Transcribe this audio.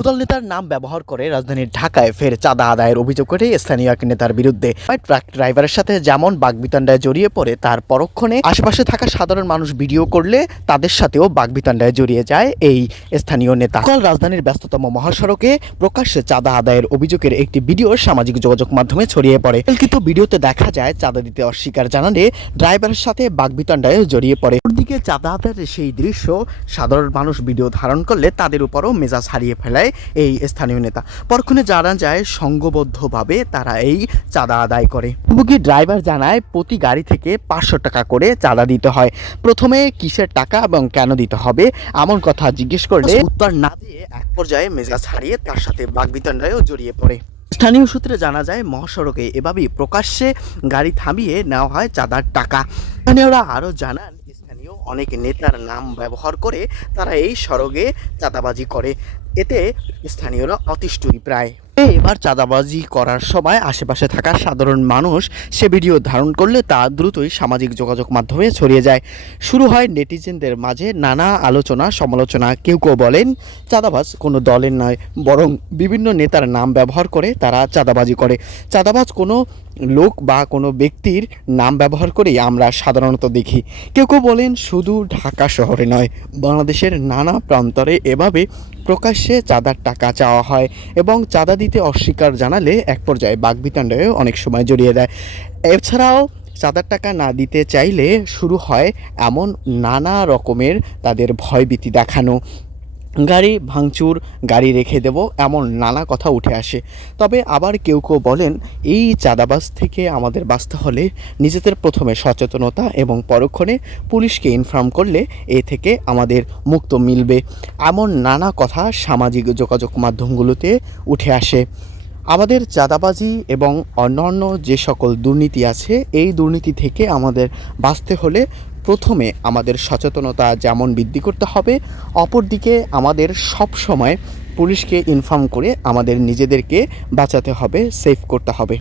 যুবদল নেতার নাম ব্যবহার করে রাজধানীর ঢাকায় ফের চাঁদা আদায়ের অভিযোগ করে স্থানীয় এক নেতার বিরুদ্ধে ট্রাক ড্রাইভারের সাথে যেমন বাগবিতণ্ডায় জড়িয়ে পড়ে, তার পরক্ষণে আশেপাশে থাকা সাধারণ মানুষ ভিডিও করলে তাদের সাথেও বাগবিতণ্ডায় জড়িয়ে যায় এই স্থানীয় নেতা। কাল রাজধানীর ব্যস্ততম মহাসড়কে প্রকাশ্যে চাঁদা আদায়ের অভিযোগের একটি ভিডিও সামাজিক যোগাযোগ মাধ্যমে ছড়িয়ে পড়ে। কিন্তু ভিডিওতে দেখা যায় চাঁদা দিতে অস্বীকার জানালে ড্রাইভারের সাথে বাগবিতণ্ডায় জড়িয়ে পড়ে। অন্যদিকে চাঁদা আদায়ের সেই দৃশ্য সাধারণ মানুষ ভিডিও ধারণ করলে তাদের উপরও মেজাজ হারিয়ে ফেলায় এই স্থানীয় নেতা। পরক্ষণে জানা যায় সংঘবদ্ধভাবে তারা এই চাঁদা আদায় করে। ভুক্তভোগী ড্রাইভার জানায় প্রতি গাড়ি থেকে 500 টাকা করে চাঁদা দিতে হয়। প্রথমে কিসের টাকা এবং কেন দিতে হবে এমন কথা জিজ্ঞেস করলে উত্তর না দিয়ে এক পর্যায়ে মেজাজ হারিয়ে তার সাথে বাগবিতণ্ডায়ও জড়িয়ে পড়ে। স্থানীয় সূত্রে জানা যায় মহাসড়কে এভাবেই প্রকাশ্যে গাড়ি থামিয়ে নেওয়া হয় চাঁদার টাকা। স্থানীয়রা আরও জানান অনেক নেতার নাম ব্যবহার করে তারা এই সড়কে চাঁদাবাজি করে, এতে স্থানীয়রা অতিষ্ঠই প্রায়। এবার চাঁদাবাজি করার সময় আশেপাশে থাকা সাধারণ মানুষ সে ভিডিও ধারণ করলে তা দ্রুতই সামাজিক যোগাযোগ মাধ্যমে ছড়িয়ে যায়। শুরু হয় নেটিজেনদের মাঝে নানা আলোচনা সমালোচনা। কেউ কেউ বলেন চাঁদাবাজ কোনো দলের নয়, বরং বিভিন্ন নেতার নাম ব্যবহার করে তারা চাঁদাবাজি করে। চাঁদাবাজ কোনো লোক বা কোনো ব্যক্তির নাম ব্যবহার করেই আমরা সাধারণত দেখি। কেউ কেউ বলেন শুধু ঢাকা শহরে নয়, বাংলাদেশের নানা প্রান্তরে এভাবে প্রকাশ্যে চাঁদার টাকা চাওয়া হয় এবং চাঁদা দিতে অস্বীকার জানালে এক পর্যায়ে বাগবিতণ্ডায় অনেক সময় জড়িয়ে দেয়। এছাড়াও চাঁদার টাকা না দিতে চাইলে শুরু হয় এমন নানা রকমের তাদের ভয়ভীতি দেখানো, গাড়ি ভাঙচুর, গাড়ি রেখে দেব, এমন নানা কথা উঠে আসে। তবে আবার কেউ কেউ বলেন এই চাঁদাবাজ থেকে আমাদের বাঁচতে হলে নিজেদের প্রথমে সচেতনতা এবং পরক্ষণে পুলিশকে ইনফর্ম করলে এ থেকে আমাদের মুক্ত মিলবে। এমন নানা কথা সামাজিক যোগাযোগ মাধ্যমগুলোতে উঠে আসে। আমাদের চাঁদাবাজি এবং অন্যান্য যে সকল দুর্নীতি আছে এই দুর্নীতি থেকে আমাদের বাঁচতে হলে প্রথমে আমাদের সচেতনতা যেমন বৃদ্ধি করতে হবে, অপরদিকে আমাদের সব সময় পুলিশকে ইনফর্ম করে আমাদের নিজেদেরকে বাঁচাতে হবে, সেভ করতে হবে।